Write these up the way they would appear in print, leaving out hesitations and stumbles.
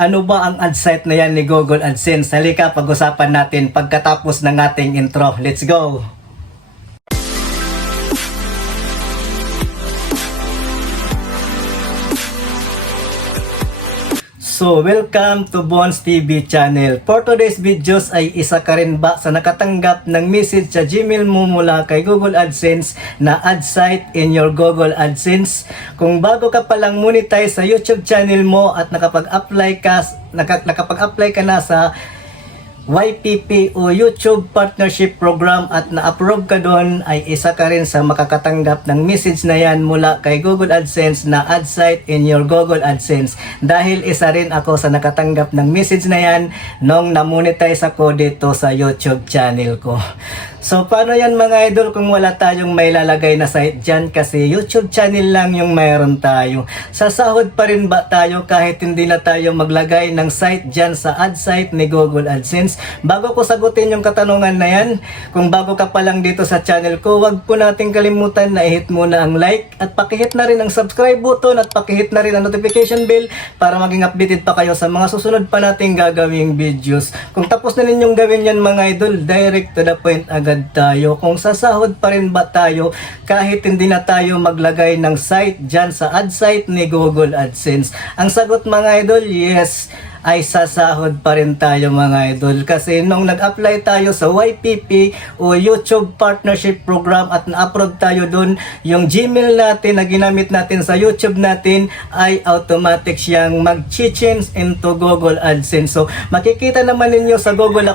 Ano ba ang ad site na yan ni Google AdSense? Halika, pag-usapan natin pagkatapos ng ating intro. Let's go! So, welcome to Bones TV channel. For today's videos ay isa ka rin ba sa nakatanggap ng message sa Gmail mo mula kay Google AdSense na ad site in your Google AdSense? Kung bago ka palang monetize sa YouTube channel mo at nakapag-apply ka na sa YPP o YouTube Partnership Program at na-approve ka doon, ay isa ka rin sa makakatanggap ng message na yan mula kay Google AdSense na ad site in your Google AdSense. Dahil isa rin ako sa nakatanggap ng message na yan nung na-monetize ako dito sa YouTube channel ko. So paano yan mga idol kung wala tayong may lalagay na site dyan, kasi YouTube channel lang yung mayroon tayo? Sasahod pa rin ba tayo kahit hindi na tayo maglagay ng site dyan sa ad site ni Google AdSense? Bago ko sagutin yung katanungan na yan, kung bago ka pa lang dito sa channel ko, wag po nating kalimutan na i-hit muna ang like at pakihit na rin ang subscribe button at pakihit na rin ang notification bell para maging updated pa kayo sa mga susunod pa nating gagawing videos. Kung tapos na ninyong gawin yan mga idol, direct to the point agad tayo. Kung sasahod pa rin ba tayo kahit hindi na tayo maglagay ng site dyan sa ad site ni Google AdSense? Ang sagot mga idol, yes, ay sasahod pa rin tayo mga idol, kasi nung nag-apply tayo sa YPP o YouTube Partnership Program at na-upload tayo dun, yung Gmail natin na ginamit natin sa YouTube natin ay automatic siyang mag-change into Google AdSense. So makikita naman ninyo sa Google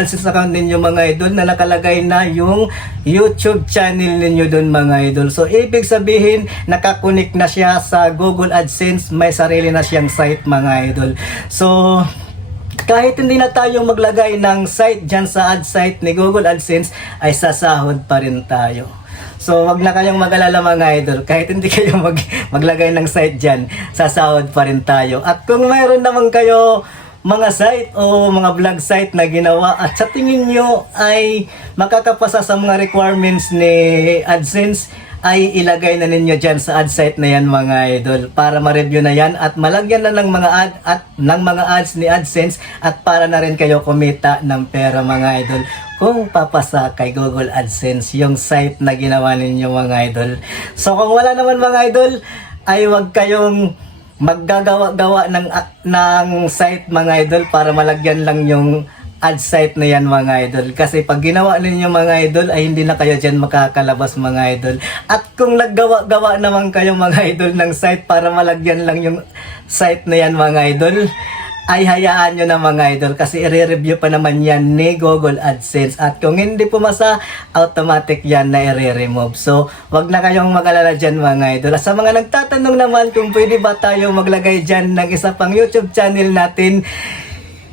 AdSense account ninyo mga idol na nakalagay na yung YouTube channel ninyo dun mga idol. So ibig sabihin nakakunik na siya sa Google AdSense, may sarili na siyang site mga idol. So, kahit hindi na tayo maglagay ng site dyan sa ad site ni Google AdSense, ay sasahod pa rin tayo. So, wag na kayong mag-alala mga idol. Kahit hindi kayo maglagay ng site dyan, sasahod pa rin tayo. At kung mayroon naman kayo mga site o mga vlog site na ginawa at sa tingin nyo ay makakapasa sa mga requirements ni AdSense, ay ilagay na ninyo dyan sa ad site na yan mga idol para ma-review na yan at malagyan na ng mga ad at ng mga ads ni AdSense at para na rin kayo kumita ng pera mga idol kung papasa kay Google AdSense yung site na ginawa ninyo mga idol. So kung wala naman mga idol, ay wag kayong maggagawa-gawa ng site mga idol para malagyan lang yung ad site na yan mga idol, kasi pag ginawa ninyo mga idol ay hindi na kayo dyan makakalabas mga idol. At kung naggawa-gawa naman kayo mga idol ng site para malagyan lang yung site na yan mga idol, ay hayaan nyo na mga idol, kasi i-review pa naman yan ni Google AdSense at kung hindi pumasa, automatic yan na i-remove. So wag na kayong mag-alala dyan mga idol. At sa mga nagtatanong naman kung pwede ba tayo maglagay dyan ng isa pang YouTube channel natin,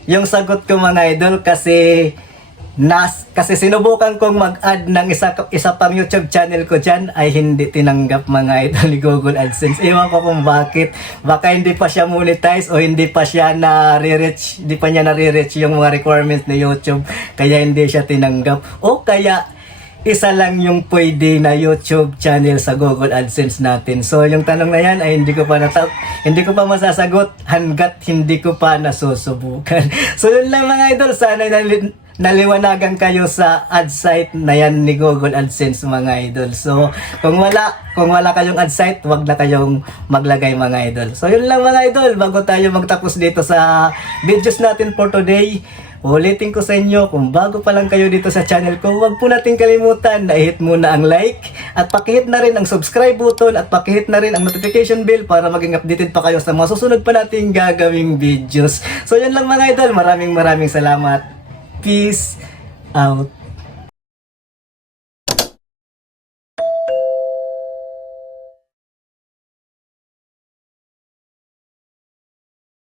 yung sagot ko mga idol, kasi sinubukan kong mag-add ng isa pang YouTube channel ko dyan, ay hindi tinanggap mga idol ni Google AdSense. Ewan ko kung bakit. Baka hindi pa siya monetize o hindi pa niya nare-reach yung mga requirements ni YouTube, kaya hindi siya tinanggap. O kaya isa lang yung pwede na YouTube channel sa Google AdSense natin. So yung tanong na yan ay hindi ko pa masasagot hanggat hindi ko pa nasusubukan. So yun lang mga idol, sana naliwanagan kayo sa ad site na yan ni Google AdSense mga idol. So kung wala kayong ad site, wag na kayong maglagay mga idol. So yun lang mga idol, bago tayo magtapos dito sa videos natin for today, ulitin ko sa inyo, kung bago pa lang kayo dito sa channel ko, huwag po natin kalimutan na i-hit muna ang like at pakihit na rin ang subscribe button at pakihit na rin ang notification bell para maging updated pa kayo sa mga susunod pa nating gagawing videos. So yan lang mga idol, maraming salamat. Peace out.